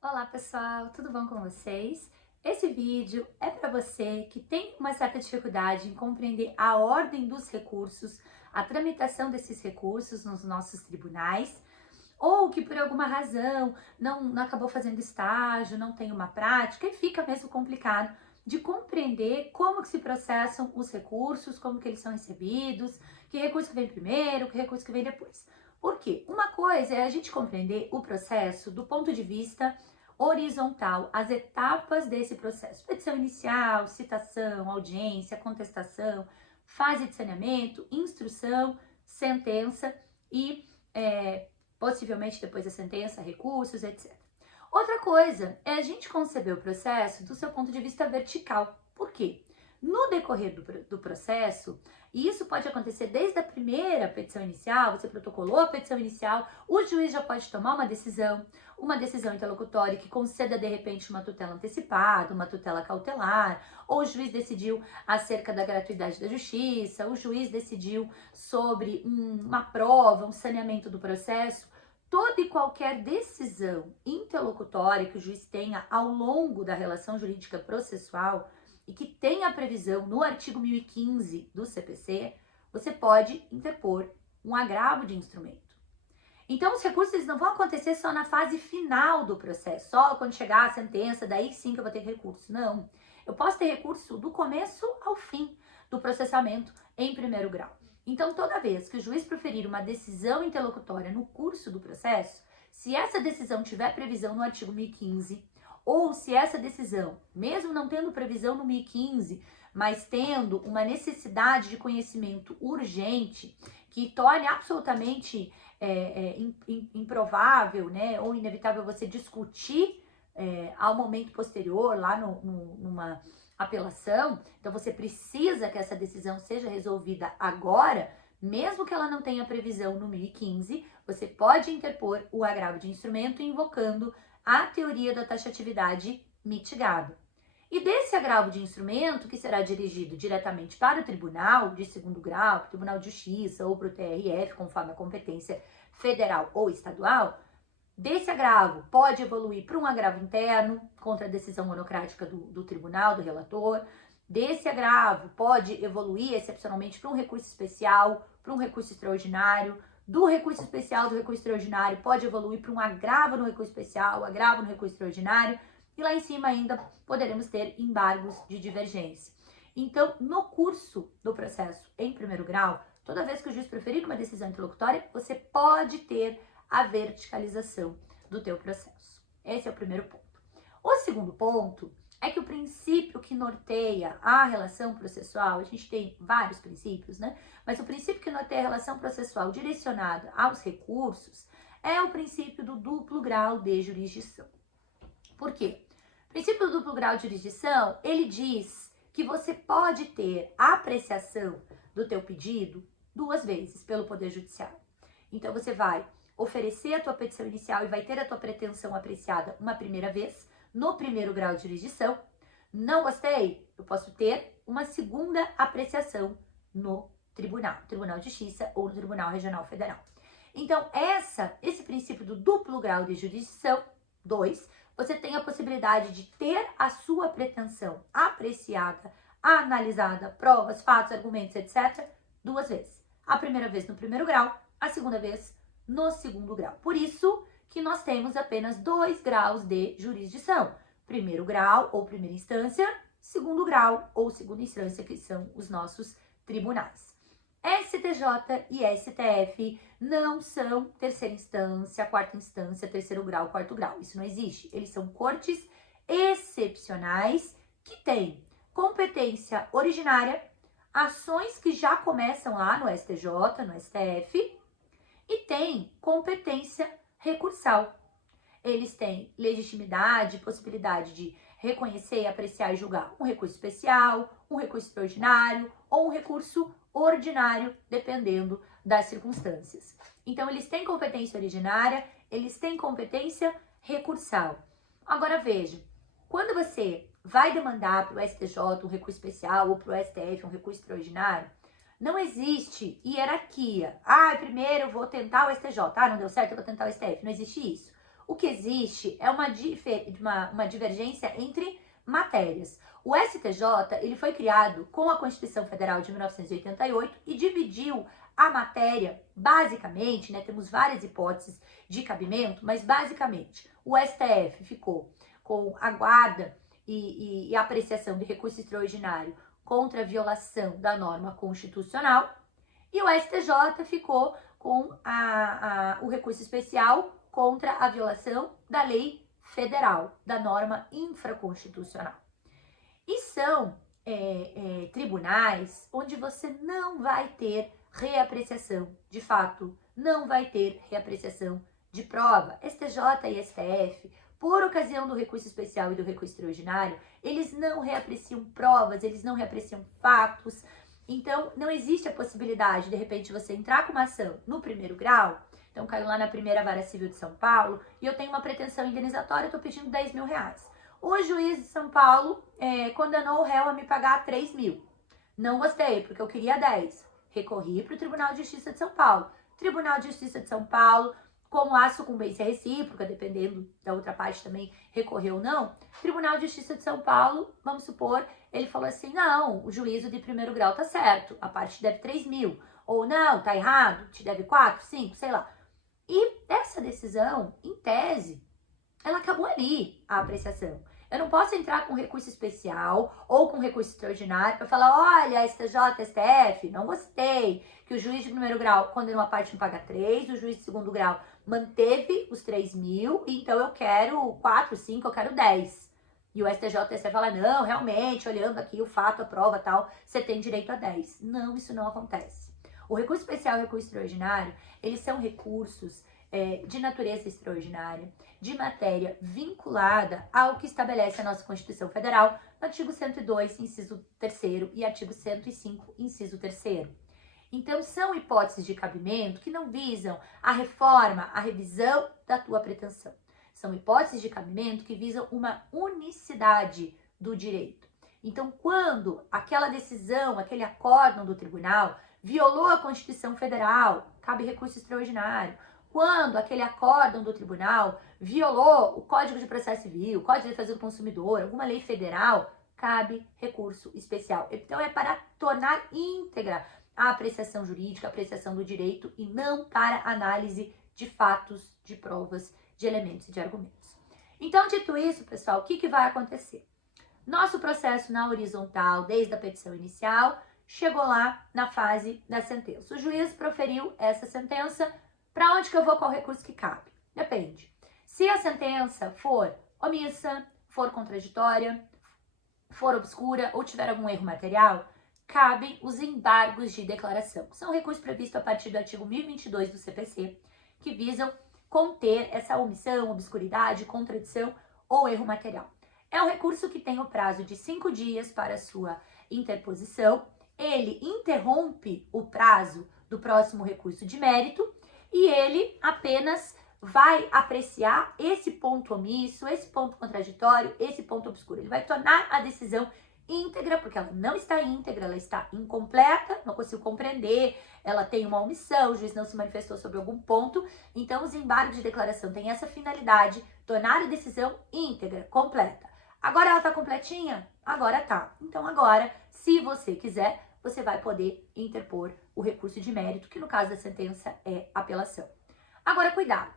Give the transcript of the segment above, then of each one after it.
Olá pessoal, tudo bom com vocês? Esse vídeo é para você que tem uma certa dificuldade em compreender a ordem dos recursos, a tramitação desses recursos nos nossos tribunais, ou que por alguma razão não acabou fazendo estágio, não tem uma prática e fica mesmo complicado de compreender como que se processam os recursos, como que eles são recebidos, que recurso vem primeiro, que recurso que vem depois. Por quê? Uma coisa é a gente compreender o processo do ponto de vista horizontal, as etapas desse processo. Petição inicial, citação, audiência, contestação, fase de saneamento, instrução, sentença e possivelmente depois da sentença, recursos, etc. Outra coisa é a gente conceber o processo do seu ponto de vista vertical. Por quê? No decorrer do processo, e isso pode acontecer desde a primeira petição inicial, você protocolou a petição inicial, o juiz já pode tomar uma decisão interlocutória que conceda de repente uma tutela antecipada, uma tutela cautelar, ou o juiz decidiu acerca da gratuidade da justiça, o juiz decidiu sobre uma prova, um saneamento do processo. Toda e qualquer decisão interlocutória que o juiz tenha ao longo da relação jurídica processual e que tenha a previsão no artigo 1015 do CPC, você pode interpor um agravo de instrumento. Então, os recursos eles não vão acontecer só na fase final do processo, só quando chegar a sentença, daí sim que eu vou ter recurso. Não. Eu posso ter recurso do começo ao fim do processamento em primeiro grau. Então, toda vez que o juiz proferir uma decisão interlocutória no curso do processo, se essa decisão tiver previsão no artigo 1015, ou se essa decisão, mesmo não tendo previsão no 1015, mas tendo uma necessidade de conhecimento urgente, que torne absolutamente improvável, né, ou inevitável você discutir ao momento posterior, lá numa apelação, então você precisa que essa decisão seja resolvida agora, mesmo que ela não tenha previsão no 1015, você pode interpor o agravo de instrumento invocando a teoria da taxatividade mitigada. E desse agravo de instrumento, que será dirigido diretamente para o tribunal de segundo grau, para o Tribunal de Justiça ou para o TRF, conforme a competência federal ou estadual, desse agravo pode evoluir para um agravo interno contra a decisão monocrática do tribunal, do relator. Desse agravo pode evoluir excepcionalmente para um recurso especial, para um recurso extraordinário. Do recurso especial, do recurso extraordinário, pode evoluir para um agravo no recurso especial, agravo no recurso extraordinário. E lá em cima ainda poderemos ter embargos de divergência. Então, no curso do processo em primeiro grau, toda vez que o juiz preferir uma decisão interlocutória, você pode ter a verticalização do teu processo. Esse é o primeiro ponto. O segundo ponto é que o princípio que norteia a relação processual, a gente tem vários princípios, né? Mas o princípio que norteia a relação processual direcionada aos recursos é o princípio do duplo grau de jurisdição. Por quê? O princípio do duplo grau de jurisdição, ele diz que você pode ter a apreciação do teu pedido duas vezes pelo Poder Judiciário. Então, você vai oferecer a tua petição inicial e vai ter a tua pretensão apreciada uma primeira vez, no primeiro grau de jurisdição. Não gostei? Eu posso ter uma segunda apreciação no Tribunal de Justiça ou no Tribunal Regional Federal. Então, esse princípio do duplo grau de jurisdição, 2, você tem a possibilidade de ter a sua pretensão apreciada, analisada, provas, fatos, argumentos, etc., duas vezes. A primeira vez no primeiro grau, a segunda vez no segundo grau. Por isso que nós temos apenas 2 graus de jurisdição. Primeiro grau ou primeira instância, segundo grau ou segunda instância, que são os nossos tribunais. STJ e STF não são terceira instância, quarta instância, terceiro grau, quarto grau. Isso não existe. Eles são cortes excepcionais que têm competência originária, ações que já começam lá no STJ, no STF, e têm competência recursal. Eles têm legitimidade, possibilidade de reconhecer, apreciar e julgar um recurso especial, um recurso extraordinário ou um recurso ordinário, dependendo das circunstâncias. Então, eles têm competência originária, eles têm competência recursal. Agora, veja, quando você vai demandar para o STJ um recurso especial ou para o STF um recurso extraordinário, não existe hierarquia. Primeiro eu vou tentar o STJ. Não deu certo, eu vou tentar o STF. Não existe isso. O que existe é uma divergência entre matérias. O STJ ele foi criado com a Constituição Federal de 1988 e dividiu a matéria, basicamente, né, temos várias hipóteses de cabimento, mas basicamente o STF ficou com a guarda e apreciação de recurso extraordinário contra a violação da norma constitucional, e o STJ ficou com o recurso especial contra a violação da lei federal, da norma infraconstitucional. E são tribunais onde você não vai ter reapreciação de fato, não vai ter reapreciação de prova. STJ e STF, por ocasião do recurso especial e do recurso extraordinário, eles não reapreciam provas, eles não reapreciam fatos. Então, não existe a possibilidade, de repente, você entrar com uma ação no primeiro grau, então caiu lá na primeira vara civil de São Paulo, e eu tenho uma pretensão indenizatória, eu tô pedindo 10 mil reais. O juiz de São Paulo condenou o réu a me pagar 3 mil. Não gostei, porque eu queria 10. Recorri para o Tribunal de Justiça de São Paulo. Tribunal de Justiça de São Paulo, como há sucumbência recíproca, dependendo da outra parte também recorreu ou não, Tribunal de Justiça de São Paulo, vamos supor, ele falou assim, não, o juízo de primeiro grau tá certo, a parte te deve 3 mil. Ou não, tá errado, te deve 4, 5, sei lá. E essa decisão, em tese, ela acabou ali, a apreciação. Eu não posso entrar com recurso especial ou com recurso extraordinário para falar, olha, STJ, STF, não gostei, que o juiz de primeiro grau condenou a parte me paga 3, o juiz de segundo grau manteve os 3 mil, então eu quero 4, 5, eu quero 10. E o STJ e STF fala, não, realmente, olhando aqui o fato, a prova tal, você tem direito a 10. Não, isso não acontece. O recurso especial e o recurso extraordinário, eles são recursos de natureza extraordinária, de matéria vinculada ao que estabelece a nossa Constituição Federal, no artigo 102, inciso 3º, e artigo 105, inciso 3º. Então, são hipóteses de cabimento que não visam a reforma, a revisão da tua pretensão. São hipóteses de cabimento que visam uma unicidade do direito. Então, quando aquela decisão, aquele acórdão do tribunal violou a Constituição Federal, cabe recurso extraordinário. Quando aquele acórdão do tribunal violou o Código de Processo Civil, o Código de Defesa do Consumidor, alguma lei federal, cabe recurso especial. Então, é para tornar íntegra a apreciação jurídica, a apreciação do direito e não para análise de fatos, de provas, de elementos e de argumentos. Então, dito isso, pessoal, o que vai acontecer? Nosso processo na horizontal, desde a petição inicial, chegou lá na fase da sentença. O juiz proferiu essa sentença. Para onde que eu vou com o recurso que cabe? Depende. Se a sentença for omissa, for contraditória, for obscura ou tiver algum erro material, cabem os embargos de declaração. São recursos previstos a partir do artigo 1022 do CPC, que visam conter essa omissão, obscuridade, contradição ou erro material. É um recurso que tem o prazo de 5 dias para sua interposição. Ele interrompe o prazo do próximo recurso de mérito e ele apenas vai apreciar esse ponto omisso, esse ponto contraditório, esse ponto obscuro. Ele vai tornar a decisão íntegra, porque ela não está íntegra, ela está incompleta, não consigo compreender, ela tem uma omissão, o juiz não se manifestou sobre algum ponto. Então, os embargos de declaração têm essa finalidade, tornar a decisão íntegra, completa. Agora ela está completinha? Agora tá. Então, agora, se você quiser, você vai poder interpor o recurso de mérito, que no caso da sentença é apelação. Agora, cuidado.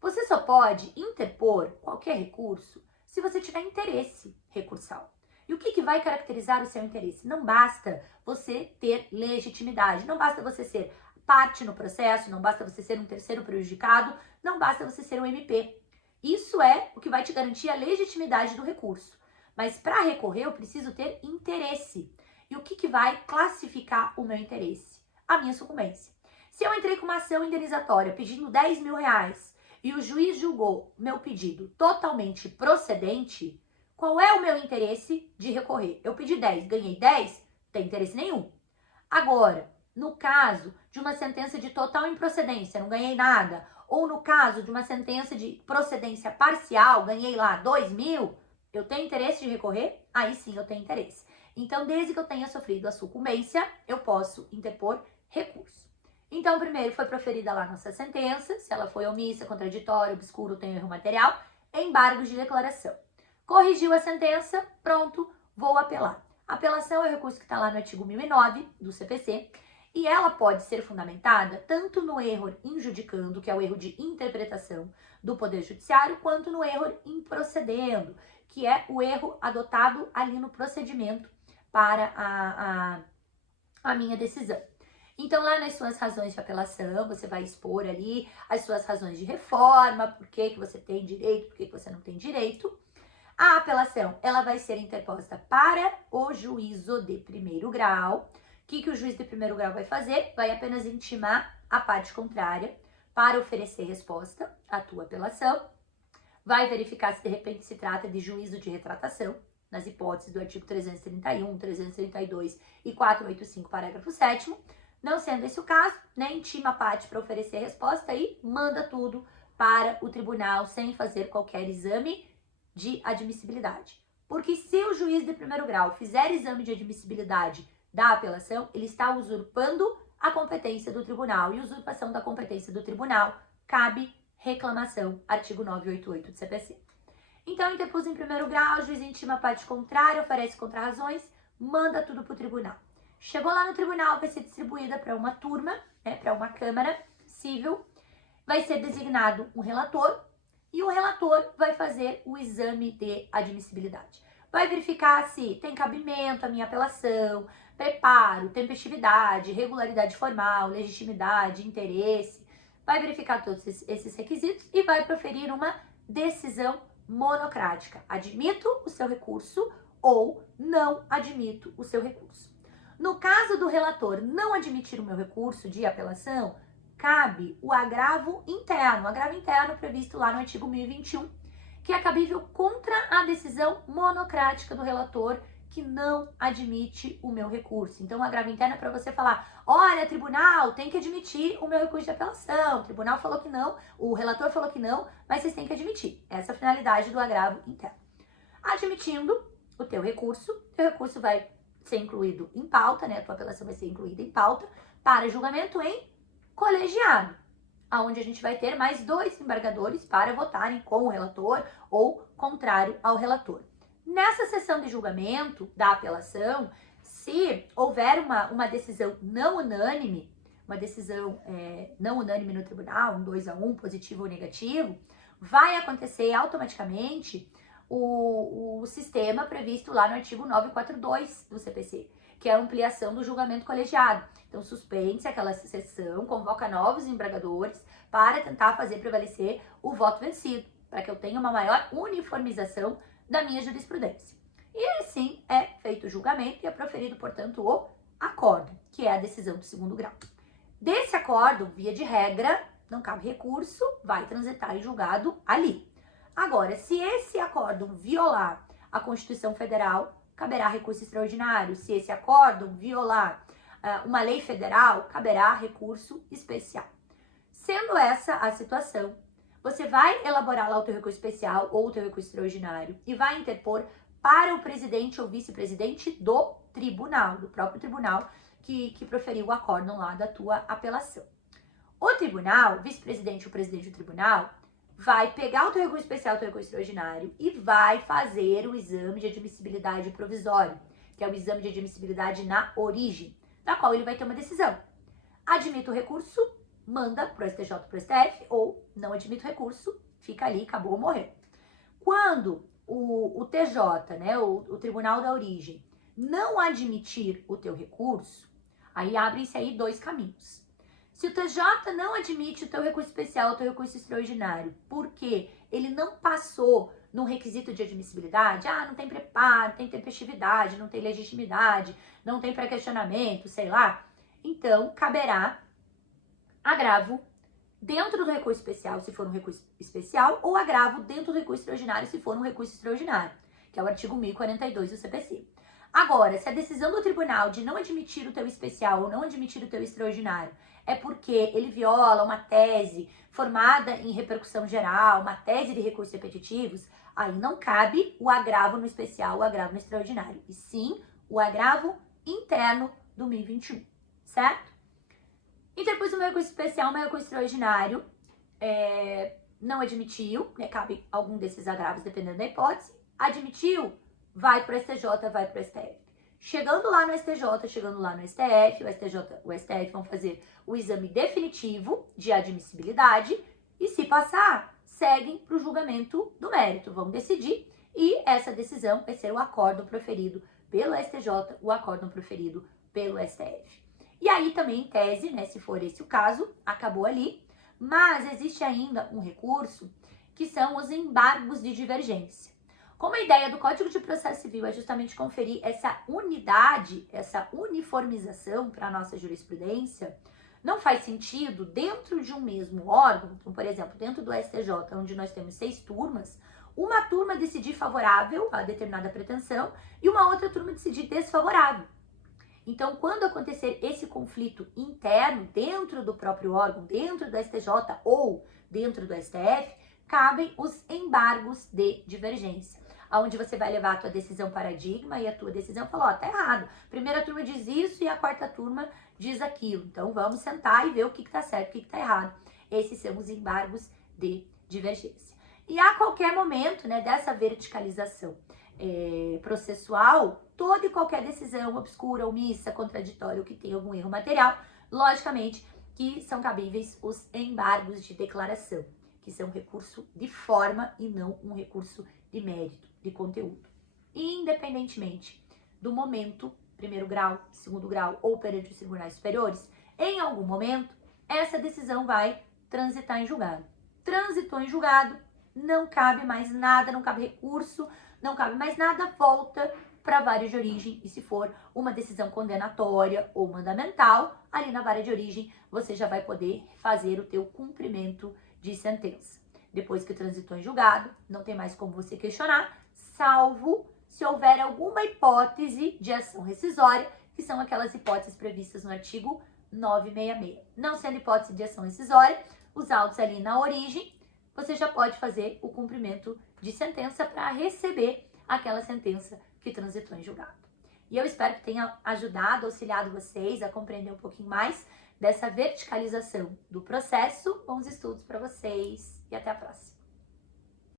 Você só pode interpor qualquer recurso se você tiver interesse recursal. E o que vai caracterizar o seu interesse? Não basta você ter legitimidade, não basta você ser parte no processo, não basta você ser um terceiro prejudicado, não basta você ser um MP. Isso é o que vai te garantir a legitimidade do recurso. Mas para recorrer, eu preciso ter interesse. E o que vai classificar o meu interesse? A minha sucumbência. Se eu entrei com uma ação indenizatória pedindo 10 mil reais e o juiz julgou meu pedido totalmente procedente, qual é o meu interesse de recorrer? Eu pedi 10, ganhei 10, não tem interesse nenhum. Agora, no caso de uma sentença de total improcedência, não ganhei nada, ou no caso de uma sentença de procedência parcial, ganhei lá 2 mil, eu tenho interesse de recorrer? Aí sim eu tenho interesse. Então, desde que eu tenha sofrido a sucumbência, eu posso interpor recurso. Então, primeiro foi proferida lá nossa sentença, se ela foi omissa, contraditória, obscura, tem erro material, embargos de declaração. Corrigiu a sentença, pronto, vou apelar. Apelação é o recurso que está lá no artigo 1009 do CPC, e ela pode ser fundamentada tanto no erro injudicando, que é o erro de interpretação do Poder Judiciário, quanto no erro improcedendo, que é o erro adotado ali no procedimento para a minha decisão. Então, lá nas suas razões de apelação, você vai expor ali as suas razões de reforma, por que você tem direito, por que você não tem direito. A apelação, ela vai ser interposta para o juízo de primeiro grau. O que o juiz de primeiro grau vai fazer? Vai apenas intimar a parte contrária para oferecer resposta à tua apelação. Vai verificar se de repente se trata de juízo de retratação, nas hipóteses do artigo 331, 332 e 485, parágrafo 7º. Não sendo esse o caso, né, intima a parte para oferecer resposta e manda tudo para o tribunal sem fazer qualquer exame de admissibilidade. Porque se o juiz de primeiro grau fizer exame de admissibilidade da apelação, ele está usurpando a competência do tribunal. E usurpação da competência do tribunal cabe reclamação, artigo 988 do CPC. Então, interpôs em primeiro grau, o juiz intima a parte contrária, oferece contrarrazões, manda tudo para o tribunal. Chegou lá no tribunal, vai ser distribuída para uma turma, né, para uma câmara civil, vai ser designado um relator e o relator vai fazer o exame de admissibilidade. Vai verificar se tem cabimento a minha apelação, preparo, tempestividade, regularidade formal, legitimidade, interesse. Vai verificar todos esses requisitos e vai proferir uma decisão monocrática. Admito o seu recurso ou não admito o seu recurso. No caso do relator não admitir o meu recurso de apelação, cabe o agravo interno previsto lá no artigo 1021, que é cabível contra a decisão monocrática do relator que não admite o meu recurso. Então, o agravo interno é para você falar, olha, tribunal, tem que admitir o meu recurso de apelação. O tribunal falou que não, o relator falou que não, mas vocês têm que admitir. Essa é a finalidade do agravo interno. Admitindo o teu recurso vai ser incluído em pauta, né? A tua apelação vai ser incluída em pauta para julgamento em colegiado, aonde a gente vai ter mais 2 embargadores para votarem com o relator ou contrário ao relator. Nessa sessão de julgamento da apelação, se houver uma decisão não unânime, uma decisão não unânime no tribunal, um 2-1, positivo ou negativo, vai acontecer automaticamente o sistema previsto lá no artigo 942 do CPC, que é a ampliação do julgamento colegiado. Então, suspende-se aquela sessão, convoca novos embargadores para tentar fazer prevalecer o voto vencido, para que eu tenha uma maior uniformização da minha jurisprudência. E assim é feito o julgamento e é proferido, portanto, o acórdão, que é a decisão do segundo grau. Desse acórdão, via de regra, não cabe recurso, vai transitar em julgado ali. Agora, se esse acórdão violar a Constituição Federal, caberá recurso extraordinário. Se esse acórdão violar uma lei federal, caberá recurso especial. Sendo essa a situação, você vai elaborar lá o teu recurso especial ou o teu recurso extraordinário e vai interpor para o presidente ou vice-presidente do tribunal, do próprio tribunal que proferiu o acórdão lá da tua apelação. O tribunal, vice-presidente ou presidente do tribunal, vai pegar o teu recurso especial, o teu recurso extraordinário e vai fazer o exame de admissibilidade provisório, que é o exame de admissibilidade na origem, da qual ele vai ter uma decisão. Admite o recurso, manda pro STJ, pro STF, ou não admite o recurso, fica ali, acabou, morreu. Quando o TJ, né, o Tribunal da Origem, não admitir o teu recurso, aí abrem-se aí 2 caminhos. Se o TJ não admite o teu recurso especial, o teu recurso extraordinário, porque ele não passou no requisito de admissibilidade, não tem preparo, não tem tempestividade, não tem legitimidade, não tem pré-questionamento, sei lá, então caberá agravo dentro do recurso especial, se for um recurso especial, ou agravo dentro do recurso extraordinário, se for um recurso extraordinário, que é o artigo 1042 do CPC. Agora, se a decisão do tribunal de não admitir o teu especial ou não admitir o teu extraordinário é porque ele viola uma tese formada em repercussão geral, uma tese de recursos repetitivos, aí não cabe o agravo no especial, o agravo no extraordinário, e sim o agravo interno do 1021, certo? Interpôs um recurso especial, um recurso extraordinário, não admitiu, né, cabe algum desses agravos dependendo da hipótese, admitiu, vai para o STJ, vai para o STF. Chegando lá no STJ, chegando lá no STF, o STF vão fazer o exame definitivo de admissibilidade e, se passar, seguem para o julgamento do mérito, vão decidir e essa decisão vai ser o acórdão proferido pelo STJ, o acórdão proferido pelo STF. E aí também, em tese, né, se for esse o caso, acabou ali, mas existe ainda um recurso que são os embargos de divergência. Como a ideia do Código de Processo Civil é justamente conferir essa unidade, essa uniformização para a nossa jurisprudência, não faz sentido dentro de um mesmo órgão, então, por exemplo, dentro do STJ, onde nós temos 6 turmas, uma turma decidir favorável a determinada pretensão e uma outra turma decidir desfavorável. Então, quando acontecer esse conflito interno dentro do próprio órgão, dentro do STJ ou dentro do STF, cabem os embargos de divergência, onde você vai levar a tua decisão paradigma e a tua decisão fala, ó, tá errado. Primeira turma diz isso e a quarta turma diz aquilo. Então, vamos sentar e ver o que tá certo, o que tá errado. Esses são os embargos de divergência. E a qualquer momento, né, dessa verticalização processual, toda e qualquer decisão obscura, omissa, contraditória ou que tenha algum erro material, logicamente que são cabíveis os embargos de declaração, que são recurso de forma e não um recurso de mérito, de conteúdo. Independentemente do momento, primeiro grau, segundo grau ou perante os tribunais superiores, em algum momento, essa decisão vai transitar em julgado. Transitou em julgado, não cabe mais nada, não cabe recurso, não cabe mais nada, volta para a vara de origem. E se for uma decisão condenatória ou mandamental, ali na vara de origem você já vai poder fazer o teu cumprimento de sentença. Depois que transitou em julgado, não tem mais como você questionar, salvo se houver alguma hipótese de ação rescisória, que são aquelas hipóteses previstas no artigo 966. Não sendo hipótese de ação rescisória, os autos ali na origem, você já pode fazer o cumprimento de sentença para receber aquela sentença que transitou em julgado. E eu espero que tenha ajudado, auxiliado vocês a compreender um pouquinho mais dessa verticalização do processo. Bons estudos para vocês e até a próxima.